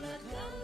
Bulatkan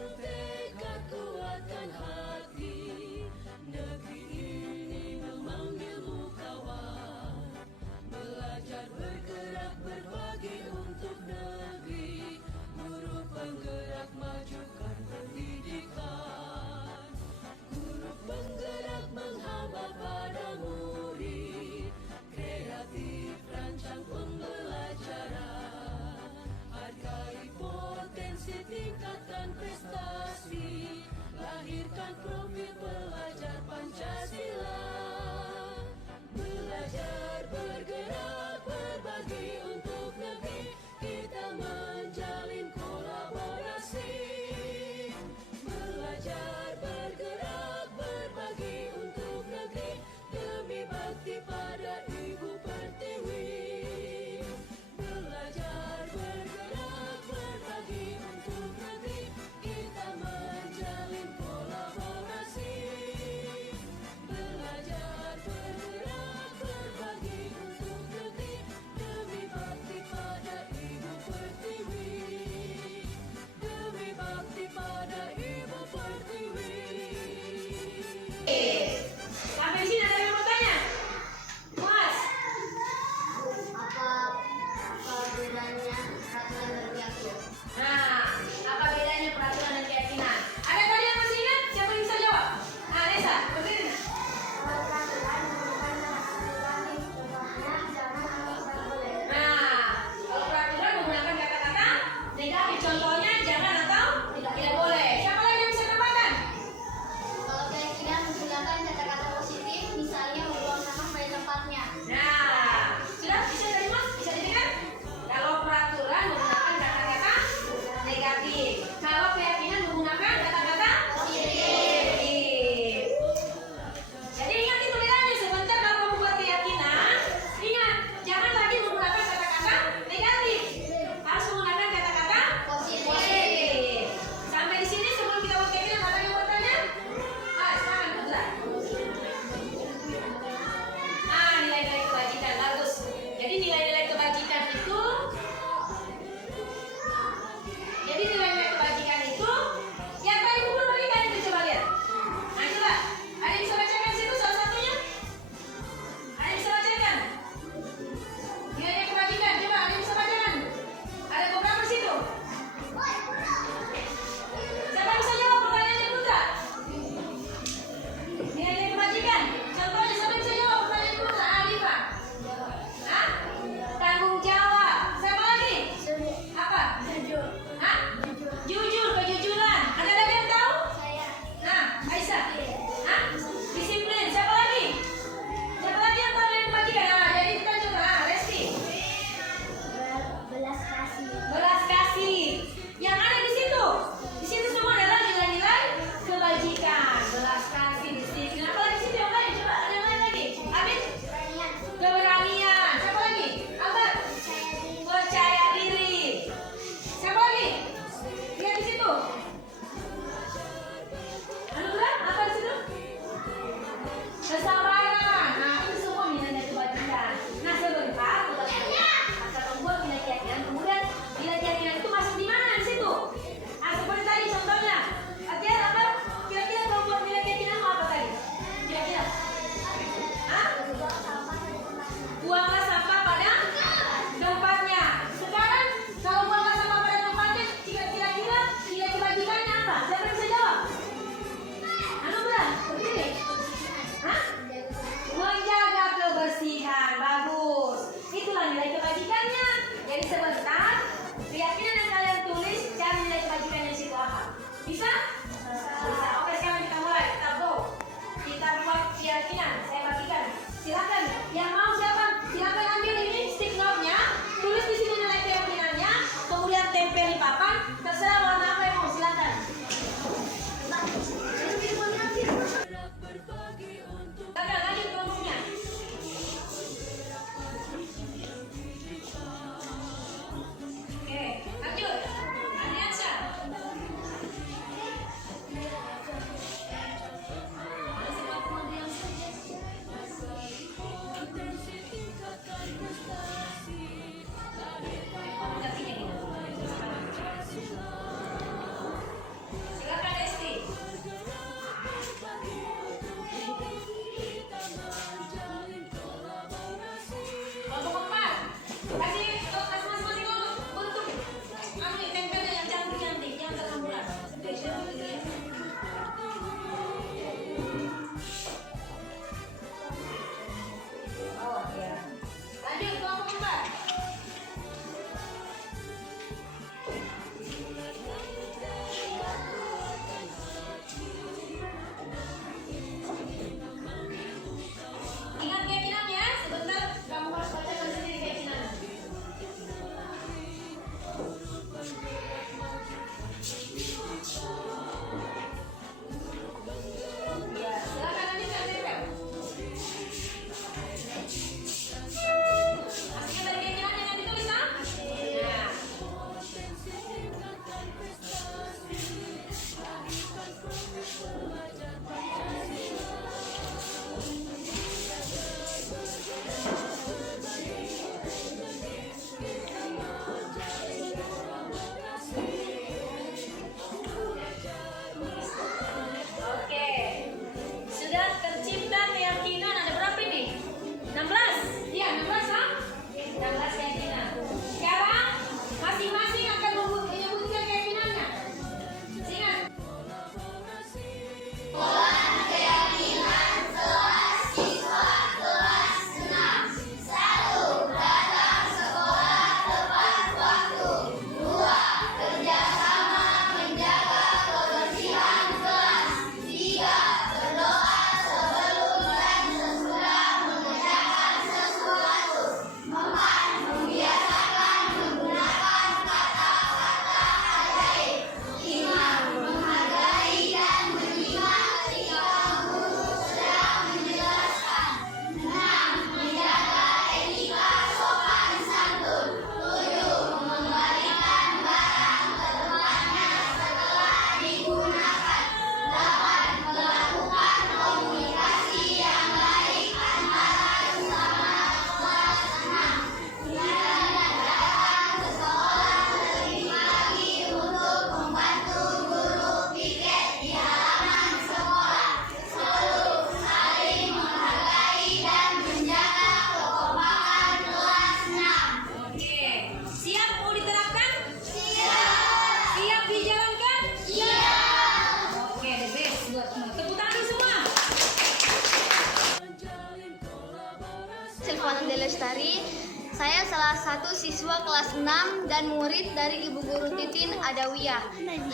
Kenalin, saya salah satu siswa kelas 6 dan murid dari Ibu Guru Titin Adawiyah.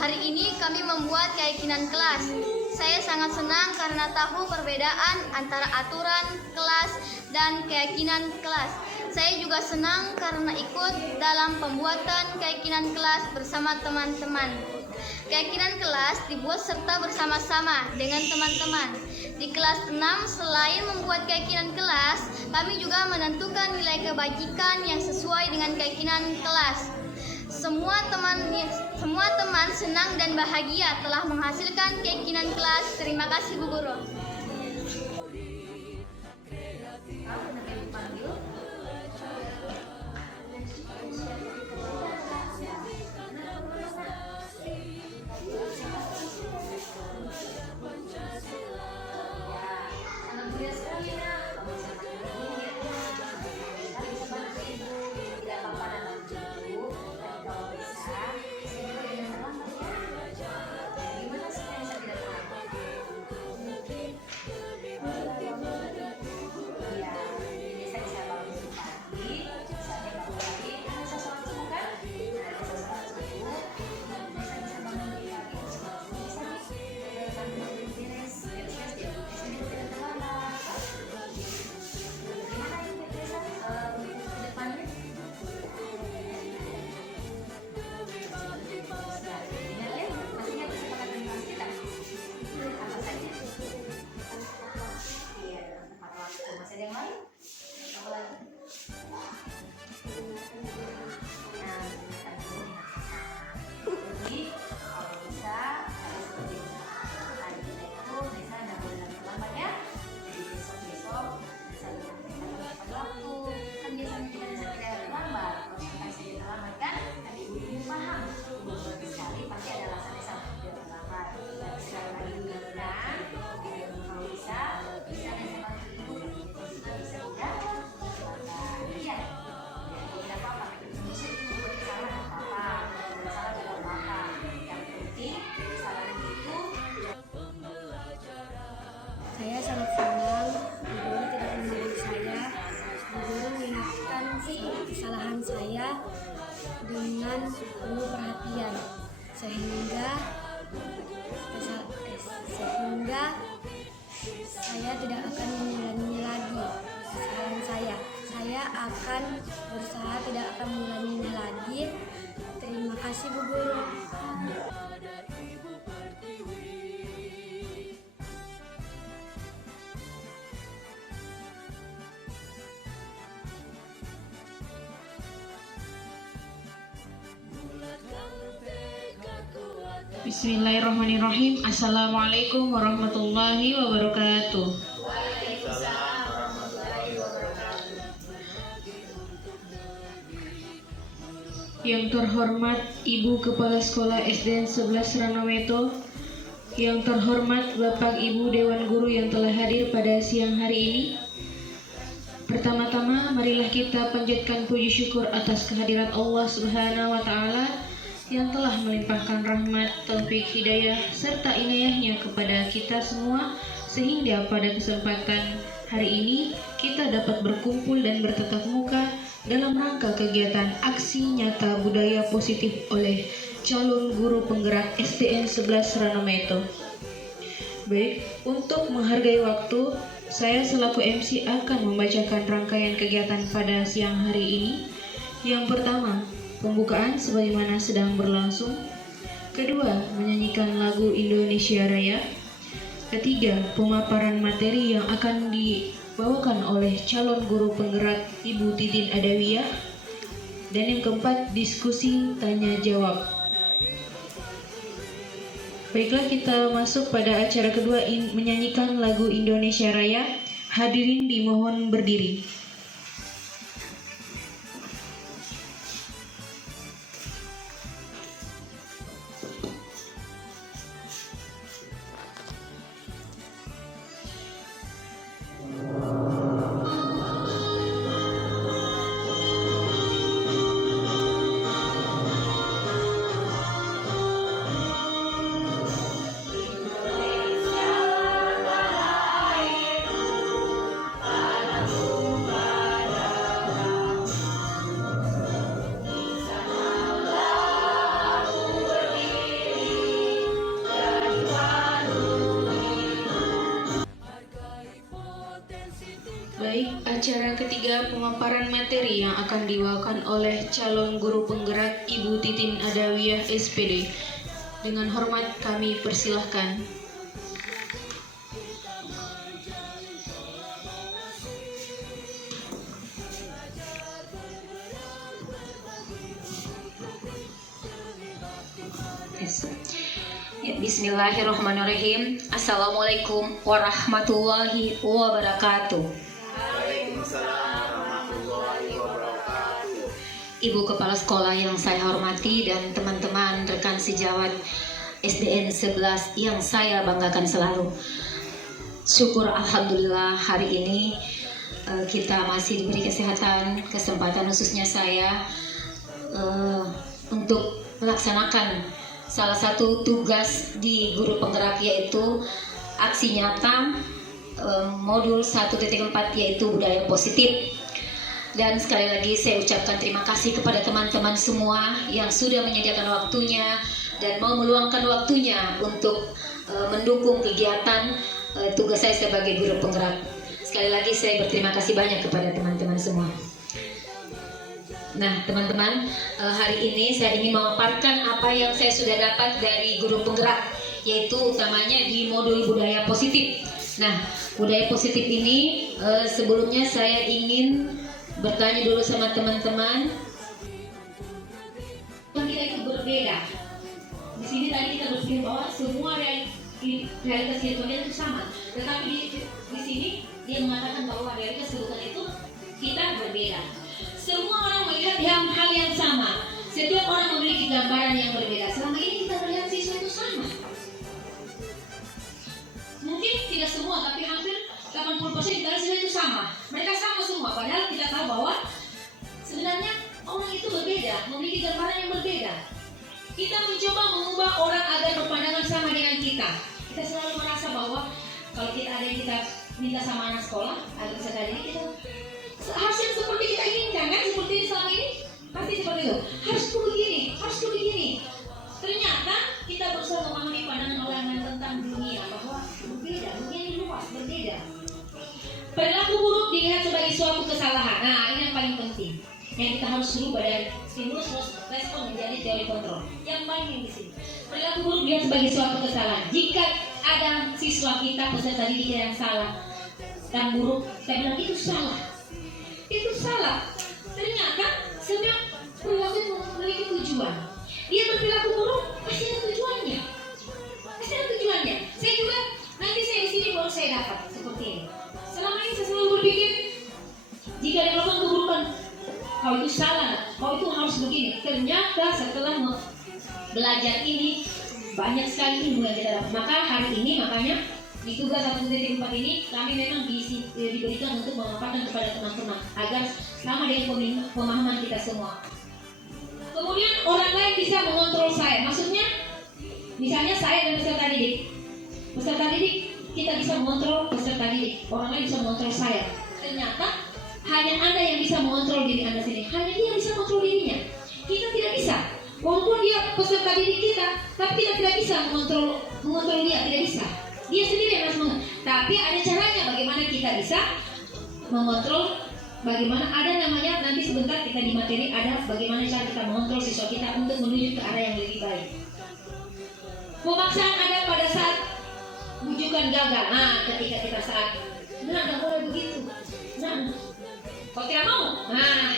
Hari ini kami membuat keyakinan kelas. Saya sangat senang karena tahu perbedaan antara aturan kelas dan keyakinan kelas. Saya juga senang karena ikut dalam pembuatan keyakinan kelas bersama teman-teman. Keyakinan kelas dibuat serta bersama-sama dengan teman-teman. Di kelas 6, selain membuat keyakinan kelas, kami juga menentukan nilai kebajikan yang sesuai dengan keyakinan kelas. Semua teman senang dan bahagia telah menghasilkan keyakinan kelas. Terima kasih Bu Guru. Saya sangat senang Bu Guru tidak menegur saya. Bu Guru mengingatkan kesalahan saya dengan penuh perhatian sehingga saya tidak akan mengulanginya lagi. Kesalahan saya akan berusaha tidak akan mengulanginya lagi. Terima kasih Bu Guru. Bismillahirrahmanirrahim. Assalamualaikum warahmatullahi wabarakatuh. Yang terhormat Ibu Kepala Sekolah SDN 11 Ranometo, yang terhormat Bapak Ibu Dewan Guru yang telah hadir pada siang hari ini. Pertama-tama marilah kita panjatkan puji syukur atas kehadirat Allah Subhanahu wa taala yang telah melimpahkan rahmat, taufik, hidayah, serta inayahnya kepada kita semua, sehingga pada kesempatan hari ini kita dapat berkumpul dan bertatap muka dalam rangka kegiatan aksi nyata budaya positif oleh calon guru penggerak SDN 11 Ranometo. Baik, untuk menghargai waktu, saya selaku MC akan membacakan rangkaian kegiatan pada siang hari ini. Yang pertama, pembukaan sebagaimana sedang berlangsung. Kedua, menyanyikan lagu Indonesia Raya. Ketiga, pemaparan materi yang akan dibawakan oleh calon guru penggerak Ibu Titin Adawiyah. Dan yang keempat, diskusi tanya jawab. Baiklah, kita masuk pada acara kedua, menyanyikan lagu Indonesia Raya. Hadirin dimohon berdiri. acara ketiga pemaparan materi yang akan dibawakan oleh calon guru penggerak Ibu Titin Adawiyah SPD. Dengan hormat kami persilahkan. Ya, Bismillahirrahmanirrahim. Assalamualaikum warahmatullahi wabarakatuh. Ibu Kepala Sekolah yang saya hormati dan teman-teman rekan sejawat SDN 11 yang saya banggakan selalu. Syukur Alhamdulillah hari ini kita masih diberi kesehatan, kesempatan khususnya saya untuk melaksanakan salah satu tugas di guru penggerak, yaitu aksi nyata modul 1.4 yaitu budaya positif. Dan sekali lagi saya ucapkan terima kasih kepada teman-teman semua yang sudah menyediakan waktunya dan mau meluangkan waktunya untuk mendukung kegiatan tugas saya sebagai guru penggerak. Sekali lagi saya berterima kasih banyak kepada teman-teman semua. Nah teman-teman, hari ini saya ingin memaparkan apa yang saya sudah dapat dari guru penggerak, yaitu utamanya di modul budaya positif. Nah, budaya positif ini sebelumnya saya ingin bertanya dulu sama teman-teman. Kita itu berbeda. Di sini tadi kita berpikir bahwa semua realitas kehidupan itu sama, tetapi di sini dia mengatakan bahwa realitas kehidupan itu kita berbeda. Semua orang melihat hal yang sama. Setiap orang memiliki gambaran yang berbeda. Selama ini kita melihat siswa itu sama. Mungkin tidak semua, tapi hampir 80% dari siswa itu sama. Mereka sama semua. Padahal kita tahu bahwa sebenarnya orang itu berbeda, memiliki gambaran yang berbeda. Kita mencoba mengubah orang agar berpandangan sama dengan kita. Kita selalu merasa bahwa kalau kita ada yang kita minta sama anak sekolah agar bisa tadi kita harusnya seperti kita inginkan, kan? Seperti ini selama ini pasti seperti itu. Harus begini, harus begini. Ternyata kita berusaha memahami pandangan orang lain tentang dunia, bahwa berbeda, dunia ini luas, berbeda. Perilaku buruk dilihat sebagai suatu kesalahan. Nah, ini yang paling penting. Yang kita harus rubah dari stimulus respon menjadi teori kontrol. Yang paling yang di sini. Perilaku buruk dilihat sebagai suatu kesalahan. Jika ada siswa kita peserta didik yang salah dan buruk, kita bilang itu salah. Itu salah. Ternyata semua perilaku itu memiliki tujuan. Dia berperilaku buruk pasti ada tujuannya. Pasti ada tujuannya. Saya juga nanti saya di sini baru saya dapat seperti ini. Selama ini saya selalu berpikir jika dia melakukan keburukan, kau itu salah, kau itu harus begini. Ternyata setelah belajar ini banyak sekali ilmu yang kita dapat. Maka hari ini makanya di tugas 1.4 ini kami memang diberikan untuk memaparkan kepada teman-teman agar sama dengan pemahaman kita semua. Kemudian orang lain bisa mengontrol saya. Maksudnya misalnya saya dan peserta didik. Peserta didik kita bisa mengontrol peserta didik. Orang lain bisa mengontrol saya. Ternyata hanya Anda yang bisa mengontrol diri Anda sendiri. Hanya dia yang bisa mengontrol dirinya. Kita tidak bisa. Walaupun dia peserta didik kita, tapi kita tidak bisa mengontrol dia, tidak bisa. Dia sendiri yang harus tapi ada caranya bagaimana kita bisa mengontrol, bagaimana ada namanya nanti sebentar kita di materi ada bagaimana cara kita mengontrol siswa kita untuk menuju ke arah yang lebih baik. Pemaksaan ada pada saat bujukan gagal. Nah, ketika kita saat nggak boleh begitu. Nah, kau tidak mau. Nah,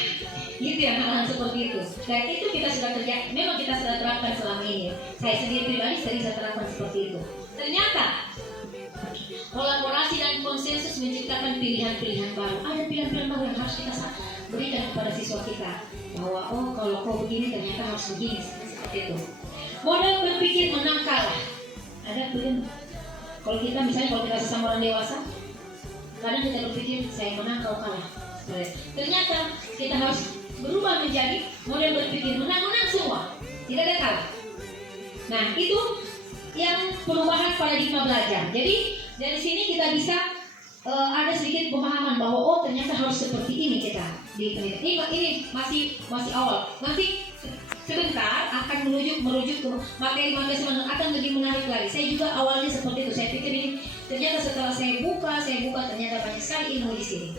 gitu ya, hal-hal seperti itu. Dan itu kita sudah kerja, memang kita sudah terapkan selama ini. Saya sendiri pribadi sering saya terapkan seperti itu. Ternyata kolaborasi dan konsensus menciptakan pilihan-pilihan baru. Ada pilihan-pilihan baru yang harus kita berikan kepada siswa kita. Bahwa kalau kau begini ternyata harus begini, seperti itu. Modal berpikir menang kalah. Ada pilihan. Kalau kita misalnya kalau kita sesama orang dewasa, kadang kita berpikir saya menang kau kalah. Ternyata kita harus berubah menjadi model berpikir menang-menang semua, tidak ada kalah. Nah itu yang perubahan paradigma belajar. Jadi dari sini kita bisa ada sedikit pemahaman bahwa ternyata harus seperti ini kita di pendidikan. Ini masih awal. Nanti sebentar akan merujuk ke materi-materi sebenarnya akan lebih menarik lagi. Saya juga awalnya seperti itu. Saya pikir ini ternyata setelah saya buka ternyata banyak sekali ilmu di sini.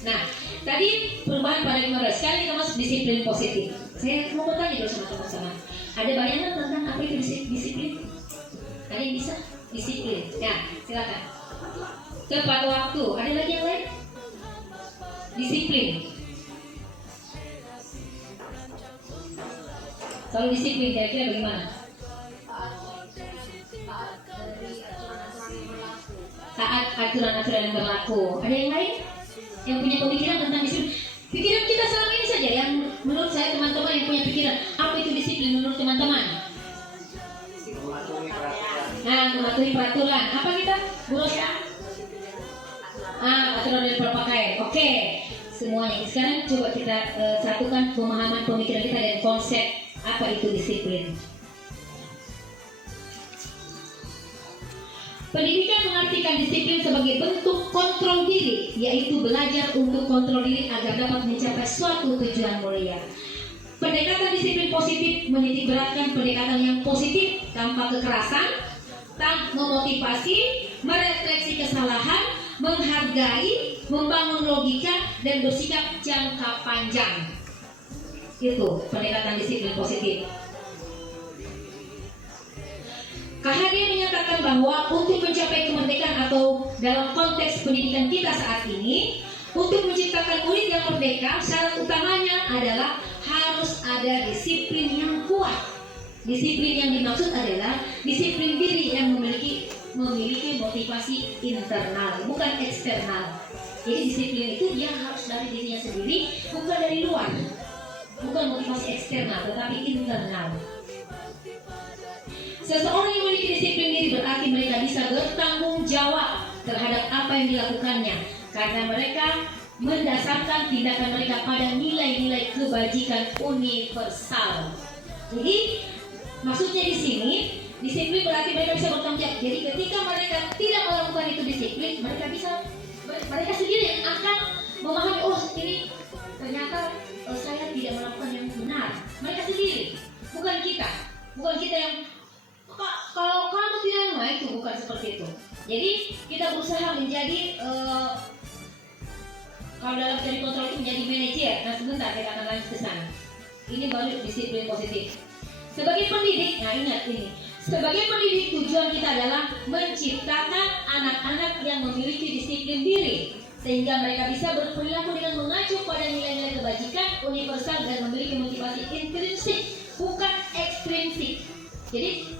Nah, tadi perubahan pada 15. Sekarang kita masuk disiplin positif. Saya mau bertanya dulu sama teman-teman. Ada bayangan tentang apa itu disiplin? Ada yang bisa? Disiplin. Ya, silakan. Tepat waktu. Ada lagi yang lain? Disiplin. Kalau disiplin kira-kira bagaimana? Taat aturan-aturan yang berlaku. Ada yang lain? Yang punya pemikiran tentang disiplin? Pikiran kita selama ini saja yang menurut saya teman-teman yang punya pikiran apa itu disiplin menurut teman-teman? Nah, mematuhi peraturan. Apa kita? Burosa? Aturan dan berpakaian. Oke, semuanya. Sekarang coba kita satukan pemahaman pemikiran kita dan konsep apa itu disiplin. Pendidikan mengartikan disiplin sebagai bentuk kontrol diri, yaitu belajar untuk kontrol diri agar dapat mencapai suatu tujuan mulia. Pendekatan disiplin positif menitik beratkan pendekatan yang positif tanpa kekerasan, memotivasi, merefleksi kesalahan, menghargai, membangun logika, dan bersikap jangka panjang. Itu pendekatan disiplin positif. KHD menyatakan bahwa untuk mencapai kemerdekaan atau dalam konteks pendidikan kita saat ini, untuk menciptakan murid yang merdeka, syarat utamanya adalah harus ada disiplin yang kuat. Disiplin yang dimaksud adalah disiplin diri yang memiliki motivasi internal, bukan eksternal. Jadi disiplin itu dia harus dari dirinya sendiri, bukan dari luar. Bukan motivasi eksternal, tetapi internal. Seseorang yang memiliki disiplin diri berarti mereka bisa bertanggung jawab terhadap apa yang dilakukannya, karena mereka mendasarkan tindakan mereka pada nilai-nilai kebajikan universal. Jadi maksudnya di sini disiplin berarti mereka bisa bertanggung jawab. Jadi ketika mereka tidak melakukan itu disiplin, mereka sendiri yang akan memahami, oh ini ternyata saya tidak melakukan yang benar. Mereka sendiri, bukan kita yang kalau kamu tidak mau, itu bukan seperti itu. Jadi kita berusaha menjadi kalau dalam teori kontrol itu menjadi manajer. Nah sebentar kita akan lanjut ke sana. Ini baru disiplin positif. Sebagai pendidik, nah ingat ini. Sebagai pendidik tujuan kita adalah menciptakan anak-anak yang memiliki disiplin diri, sehingga mereka bisa berperilaku dengan mengacu pada nilai-nilai kebajikan universal dan memiliki motivasi intrinsik, bukan ekstrinsik. Jadi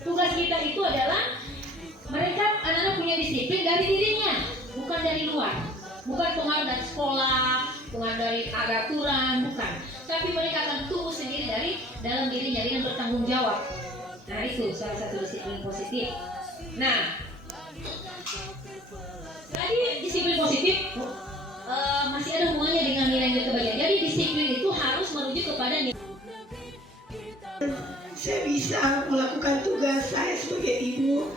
tugas kita itu adalah mereka anak-anak punya disiplin dari dirinya, bukan dari luar, bukan pengaruh dari sekolah, pengaruh dari aturan, bukan. Tapi mereka akan tumbuh sendiri dari dalam dirinya dengan bertanggung jawab. Nah itu salah satu disiplin positif. Nah tadi disiplin positif masih ada hubungannya dengan nilai-nilai kebajikan. Jadi disiplin itu harus menuju kepada nilai. Saya bisa melakukan tugas saya sebagai ibu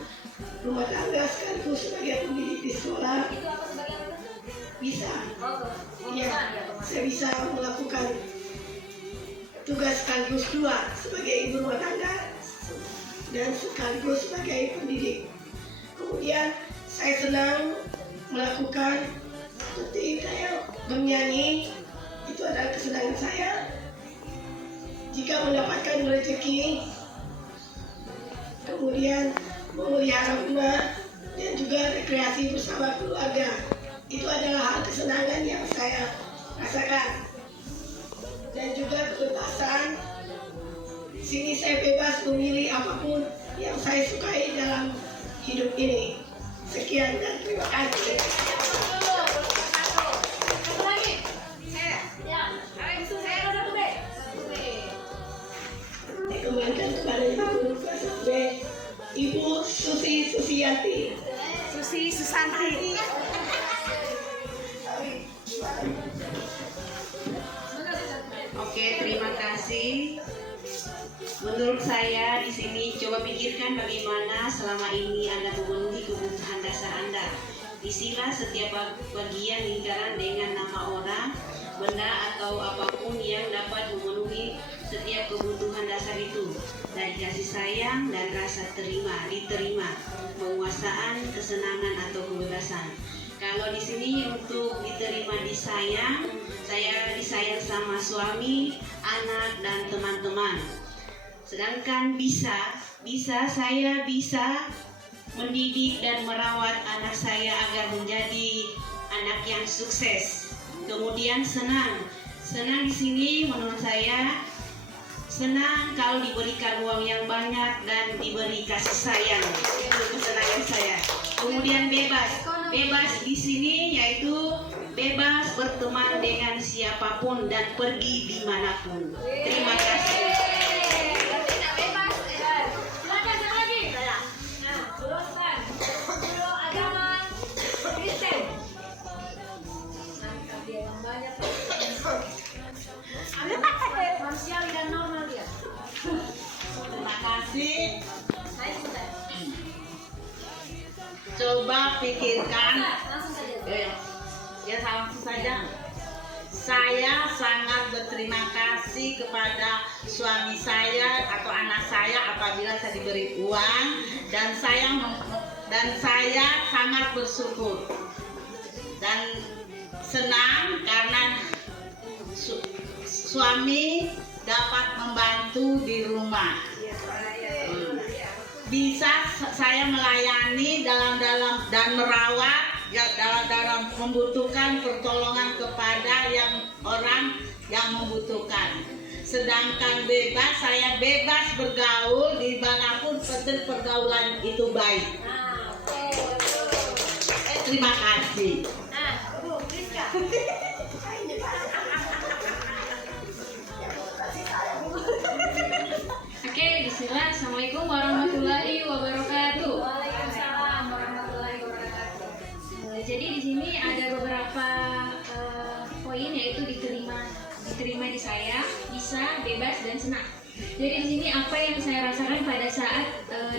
rumah tangga sekaligus sebagai pendidik di sekolah. Itu apa sebagai apa? Bisa. Ya, saya bisa melakukan tugas sekaligus dua sebagai ibu rumah tangga dan sekaligus sebagai pendidik. Kemudian saya senang melakukan seperti kayak bernyanyi, itu adalah kesenangan saya. Jika mendapatkan rezeki, kemudian memelihara rumah dan juga rekreasi bersama keluarga, itu adalah hal kesenangan yang saya rasakan. Dan juga kebebasan, di sini saya bebas memilih apapun yang saya sukai dalam hidup ini. Sekian dan terima kasih. Dikembalikan kepada Ibu Kelas B, Ibu Susi Susianti. Susi Susanti. Oke, terima kasih. Menurut saya di sini coba pikirkan bagaimana selama ini Anda memenuhi kebutuhan dasar Anda. Isilah setiap bagian lingkaran dengan nama orang, benda atau apapun yang dapat memenuhi setiap kebutuhan dasar itu, dari kasih sayang dan rasa diterima, penguasaan, kesenangan atau kebebasan. Kalau di sini untuk diterima disayang, saya disayang sama suami, anak, dan teman-teman. Sedangkan saya bisa mendidik dan merawat anak saya agar menjadi anak yang sukses. Kemudian senang di sini menurut saya senang kalau diberikan uang yang banyak dan diberi kasih sayang. Itu kesenangan saya. Kemudian bebas di sini yaitu bebas berteman dengan siapapun dan pergi dimanapun. Terima kasih. Terima kasih. Coba pikirkan. Ya langsung saja. Saya sangat berterima kasih kepada suami saya atau anak saya apabila saya diberi uang, dan saya sangat bersyukur dan senang karena suami dapat membantu di rumah. Bisa saya melayani dan merawat dalam membutuhkan pertolongan kepada orang yang membutuhkan. Sedangkan saya bebas bergaul dimanapun pergaulan itu baik. Terima kasih. Oke, bismillah. Assalamualaikum warahmatullahi wabarakatuh. Waalaikumsalam warahmatullahi wabarakatuh. Jadi di sini ada beberapa poin, yaitu diterima di saya, bisa, bebas, dan senang. Jadi di sini apa yang saya rasakan pada saat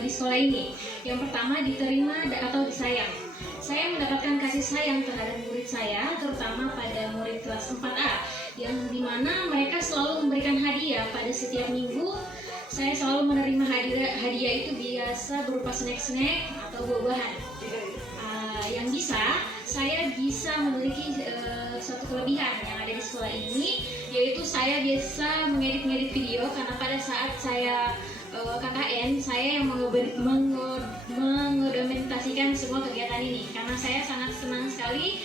di sekolah ini. Yang pertama, diterima atau disayang. Saya mendapatkan kasih sayang terhadap murid saya, terutama pada murid kelas 4A, yang dimana mereka selalu memberikan hadiah pada setiap minggu. Saya selalu menerima hadiah itu biasa berupa snack-snack atau buah-buahan. Yang saya bisa memiliki suatu kelebihan yang ada di sekolah ini, yaitu saya biasa mengedit video, karena pada saat saya KKN, saya yang mengodokumentasikan semua kegiatan ini, karena saya sangat senang sekali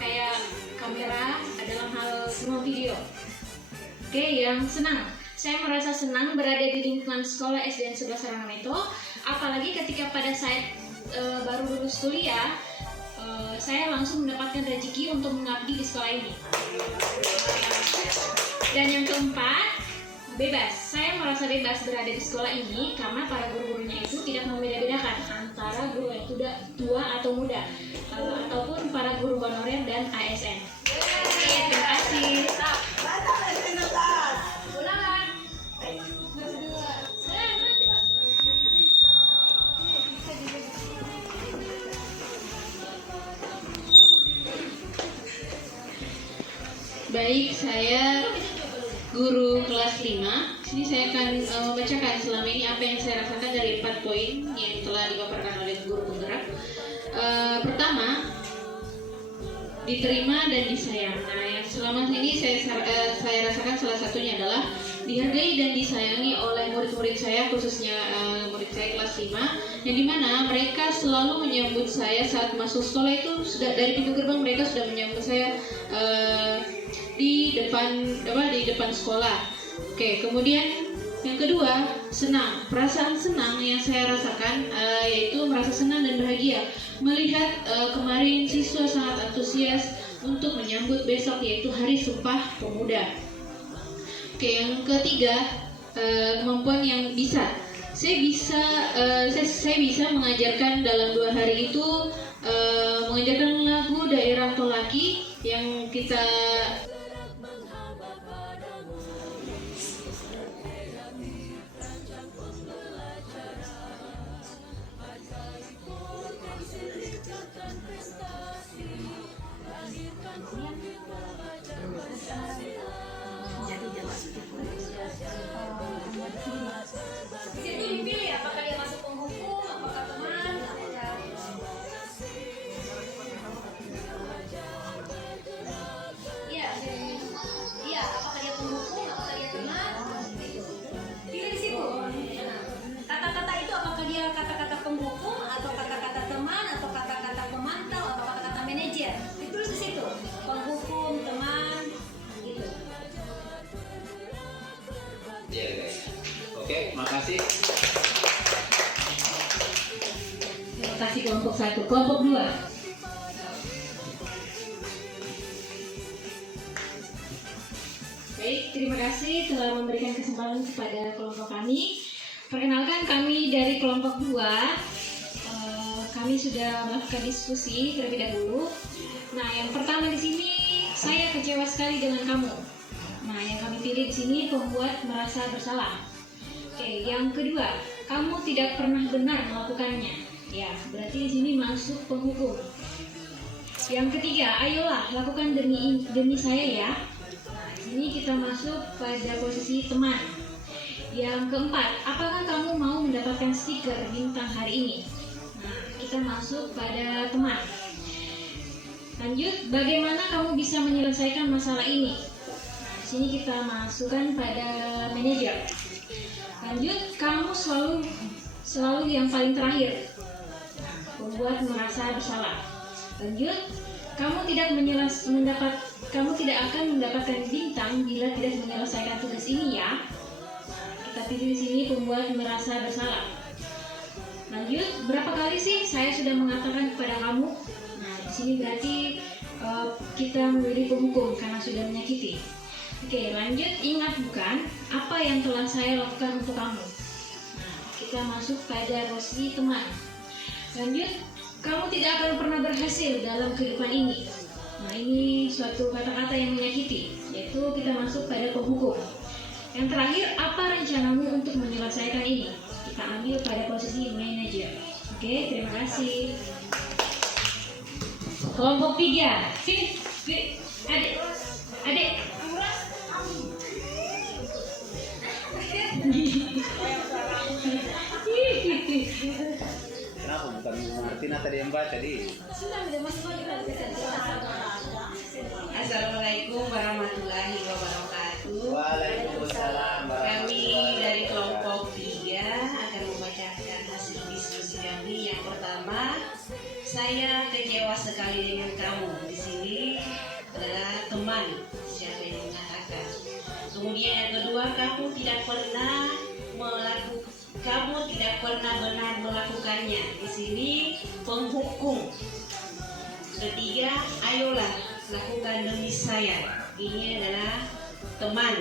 kayak kamera dalam hal semua video. Oke, yang senang. Saya merasa senang berada di lingkungan sekolah SDN 11 Saranameto, apalagi ketika pada saat baru lulus kuliah, saya langsung mendapatkan rezeki untuk mengabdi di sekolah ini. Dan yang keempat, bebas. Saya merasa bebas berada di sekolah ini karena para guru-gurunya itu tidak membeda-bedakan antara guru yang tua atau muda, ataupun para guru honorer dan ASN. Oke, terima kasih. Baik, saya guru kelas 5. Sini saya akan membacakan selama ini apa yang saya rasakan dari 4 poin yang telah dipaparkan oleh guru penggerak. Pertama, diterima dan disayang. Nah, yang selama ini saya rasakan salah satunya adalah dihargai dan disayangi oleh murid-murid saya, khususnya murid saya kelas 5, yang dimana mereka selalu menyambut saya saat masuk sekolah. Itu sudah dari pintu gerbang mereka sudah menyambut saya di depan sekolah. Oke, kemudian yang kedua, senang. Perasaan senang yang saya rasakan yaitu merasa senang dan bahagia melihat kemarin siswa sangat antusias untuk menyambut besok, yaitu Hari Sumpah Pemuda. Oke, yang ketiga, kemampuan yang bisa. Saya bisa mengajarkan dalam 2 hari itu mengajarkan lagu daerah Tolaki yang kita Jadi pilih apakah dia masuk penghukum, apakah teman, kelompok 1. Kelompok 2. Baik, terima kasih telah memberikan kesempatan kepada kelompok kami. Perkenalkan, kami dari kelompok 2. Kami sudah melakukan diskusi terlebih dahulu. Nah, yang pertama di sini saya kecewa sekali dengan kamu. Nah, yang kami pilih di sini pembuat merasa bersalah. Oke, yang kedua, kamu tidak pernah benar melakukannya. Ya, berarti di sini masuk penghukum. Yang ketiga, ayolah lakukan demi saya ya. Nah, di sini kita masuk pada posisi teman. Yang keempat, apakah kamu mau mendapatkan stiker bintang hari ini? Nah, kita masuk pada teman. Lanjut, bagaimana kamu bisa menyelesaikan masalah ini? Nah, di sini kita masukkan pada manajer. Lanjut, kamu selalu yang paling terakhir. Membuat merasa bersalah. Lanjut, kamu tidak akan mendapatkan bintang bila tidak menyelesaikan tugas ini ya. Kita pilih di sini pembuat merasa bersalah. Lanjut, berapa kali sih saya sudah mengatakan kepada kamu? Nah, di sini berarti kita memilih penghukum karena sudah menyakiti. Oke, lanjut, ingat bukan apa yang telah saya lakukan untuk kamu? Nah, kita masuk pada posisi teman. Lanjut, kamu tidak akan pernah berhasil dalam kehidupan ini. Nah, ini suatu kata-kata yang menyakiti, yaitu kita masuk pada penghukum. Yang terakhir, apa rencanamu untuk menyelesaikan ini? Kita ambil pada posisi manajer. Oke, terima kasih. Kelompok 3. Sini, adik. Kenapa bukan Martina tadi yang baca di? Assalamualaikum warahmatullahi wabarakatuh. Waalaikumsalam. Kami dari kelompok 3 akan membacakan hasil diskusi kami. Yang pertama, saya kecewa sekali dengan kamu. Di sini adalah teman, siapa yang mengatakan. Kemudian yang kedua, kamu tidak pernah benar melakukannya. Di sini penghukum. Ketiga, ayolah lakukan demi saya. Ini adalah teman.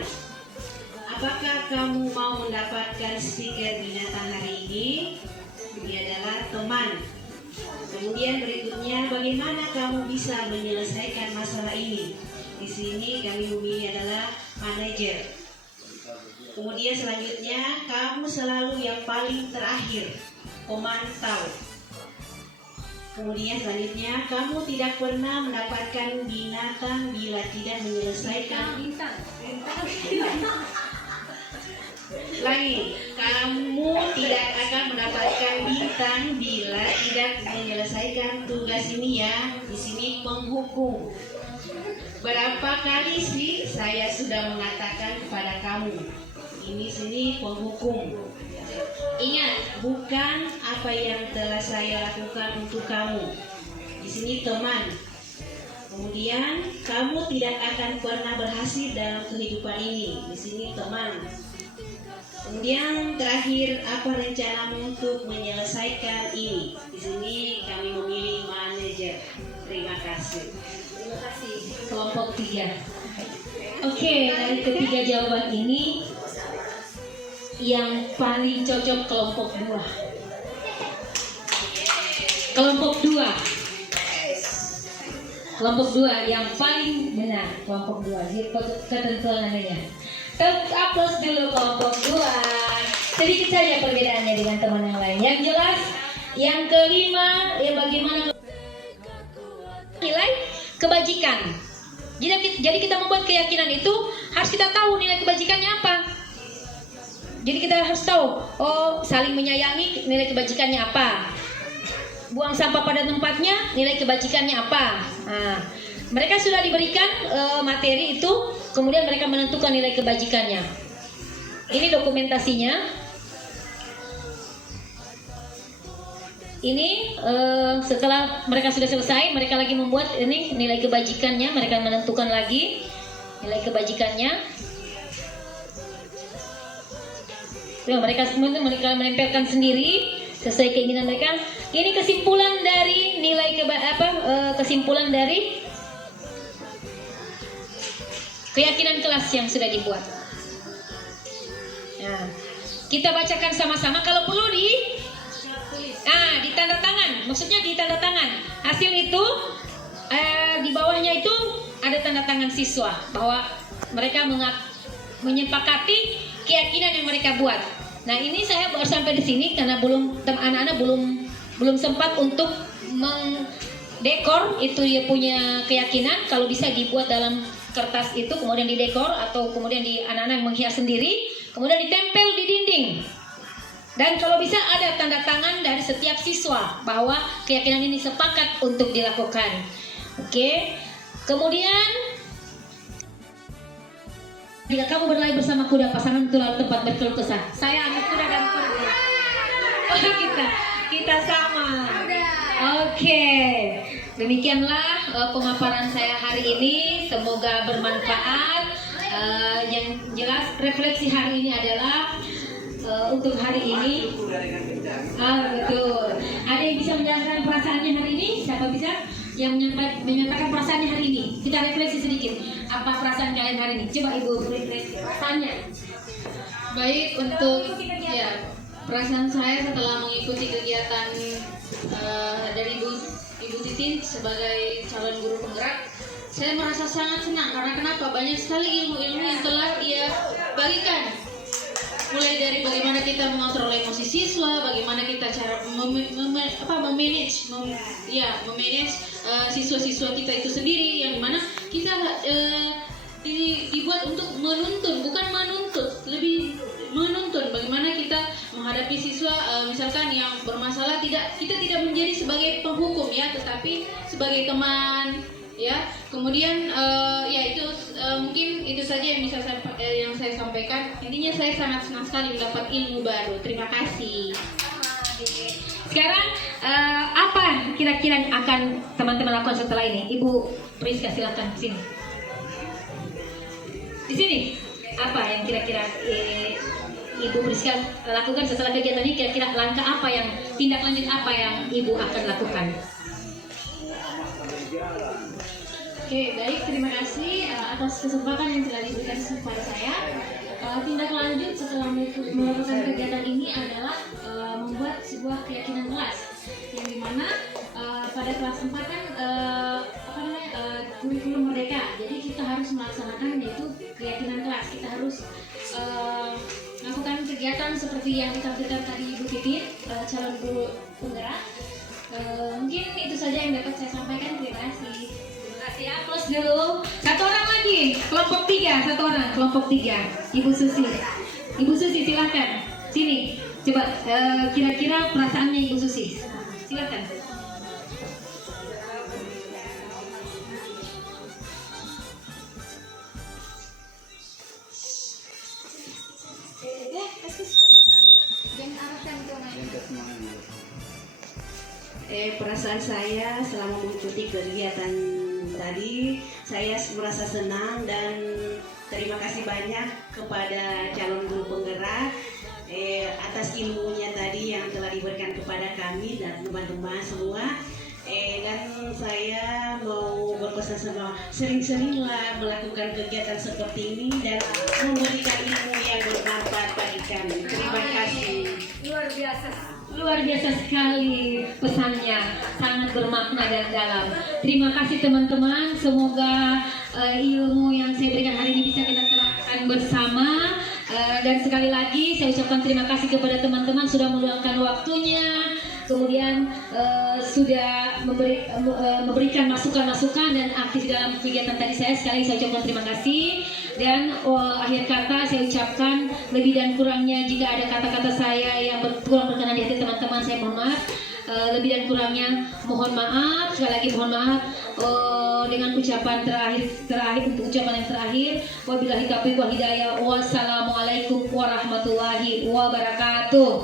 Apakah kamu mau mendapatkan stiker binatang hari ini? Ini adalah teman. Kemudian berikutnya, bagaimana kamu bisa menyelesaikan masalah ini? Di sini kami memilih adalah manajer. Kemudian selanjutnya, kamu selalu yang paling terakhir, pemantau. Kemudian selanjutnya, kamu tidak pernah mendapatkan binatang bila tidak menyelesaikan bintang. Lagi, kamu tidak akan mendapatkan bintang bila tidak menyelesaikan tugas ini ya. Di sini penghukum. Berapa kali sih saya sudah mengatakan kepada kamu? Ini sini penghukum. Ingat, bukan apa yang telah saya lakukan untuk kamu. Di sini teman. Kemudian kamu tidak akan pernah berhasil dalam kehidupan ini. Di sini teman. Kemudian terakhir, apa rencanamu untuk menyelesaikan ini? Di sini kami memilih manajer. Terima kasih. Terima kasih. Kelompok 3. Oke, dari ketiga jawaban ini yang paling cocok kelompok 2. Kelompok 2. Kelompok 2 yang paling benar. Kelompok 2. Jadi ketentuan adanya. Tepuk aplaus dulu kelompok 2. Sedikit saja perbedaannya dengan teman yang lain. Yang jelas, yang kelima, ya bagaimana nilai kebajikan. Jadi kita membuat keyakinan itu harus kita tahu nilai kebajikannya apa. Jadi kita harus tahu, oh saling menyayangi nilai kebajikannya apa. Buang sampah pada tempatnya nilai kebajikannya apa. Nah, mereka sudah diberikan materi itu, kemudian mereka menentukan nilai kebajikannya. Ini dokumentasinya. Ini setelah mereka sudah selesai, mereka lagi membuat ini nilai kebajikannya, mereka menentukan lagi nilai kebajikannya. Mereka menempelkan sendiri sesuai keinginan mereka. Ini kesimpulan dari kesimpulan dari keyakinan kelas yang sudah dibuat. Nah, kita bacakan sama-sama. Kalau perlu ditanda tangan. Maksudnya ditanda tangan. Hasil itu di bawahnya itu ada tanda tangan siswa bahwa mereka menyepakati keyakinan yang mereka buat. Nah, ini saya baru sampai di sini karena anak-anak belum sempat untuk mendekor itu dia punya keyakinan. Kalau bisa dibuat dalam kertas itu kemudian didekor atau kemudian anak-anak menghias sendiri, kemudian ditempel di dinding. Dan kalau bisa ada tanda tangan dari setiap siswa bahwa keyakinan ini sepakat untuk dilakukan. Oke. Kemudian jika kamu berlari bersama kuda, pasangan itulah tempat berkeluh kesah. Saya anak kuda dan kuda. Oh, kita sama. Oke. Demikianlah pemaparan saya hari ini. Semoga bermanfaat. Yang jelas refleksi hari ini adalah untuk hari ini. Betul. Ada yang bisa menjelaskan perasaannya hari ini? Siapa bisa? Yang menyatakan perasaannya hari ini. Kita refleksi sedikit. Apa perasaan kalian hari ini? Coba Ibu refleksi perasaannya. Baik, untuk perasaan saya setelah mengikuti kegiatan dari Ibu Titin sebagai calon guru penggerak, saya merasa sangat senang karena kenapa? Banyak sekali ilmu-ilmu yang telah ia bagikan. Mulai dari bagaimana kita mengontrol emosi siswa, bagaimana kita cara memanage siswa-siswa kita itu sendiri, yang dimana kita dibuat untuk menuntun, bukan menuntut, lebih menuntun bagaimana kita menghadapi siswa misalkan yang bermasalah, kita tidak menjadi sebagai penghukum ya, tetapi sebagai teman ya. Kemudian itu mungkin itu saja yang bisa yang saya sampaikan. Intinya saya sangat senang sekali mendapat ilmu baru. Terima kasih. Sekarang apa kira-kira yang akan teman-teman lakukan setelah ini? Ibu Priska silakan sini. Di sini apa yang kira-kira Ibu Priska lakukan setelah kegiatan ini? Kira-kira langkah apa yang tindak lanjut apa yang Ibu akan lakukan? Oke, baik, terima kasih atas kesempatan yang telah diberikan kepada saya. Tindak lanjut setelah melakukan kegiatan ini adalah membuat sebuah keyakinan kelas, yang dimana pada kelas 4 kan kurikulum merdeka. Jadi kita harus melaksanakan yaitu keyakinan kelas. Kita harus melakukan kegiatan seperti yang ditampilkan tadi Ibu Titin, calon guru penggerak. Mungkin itu saja yang dapat saya sampaikan. Terima kasih. Ya, plus dulu. Satu orang lagi, kelompok 3, satu orang, kelompok 3. Ibu Susi silakan. Sini, coba kira-kira perasaannya Ibu Susi. Silakan. Perasaan saya selama mengikuti kegiatan tadi, saya merasa senang dan terima kasih banyak kepada calon guru penggerak atas ilmunya tadi yang telah diberikan kepada kami dan teman-teman semua. Dan saya mau berpesan sama sering-seringlah melakukan kegiatan seperti ini dan memberikan ilmu yang bermanfaat bagi kami. Terima kasih. Luar biasa sekali pesannya, sangat bermakna dan dalam. Terima kasih teman-teman, semoga ilmu yang saya berikan hari ini bisa kita terapkan bersama. Dan sekali lagi saya ucapkan terima kasih kepada teman-teman sudah meluangkan waktunya, kemudian sudah memberikan masukan-masukan dan aktif dalam kegiatan tadi saya. Sekali saya ucapkan terima kasih. Dan akhir kata saya ucapkan lebih dan kurangnya jika ada kata-kata saya yang kurang berkenan di hati teman-teman, saya mohon maaf. Lebih dan kurangnya mohon maaf, sekali lagi mohon maaf. Dengan ucapan terakhir untuk ucapan yang terakhir, wabillahi taufiq wal hidayah. Wassalamualaikum warahmatullahi wabarakatuh.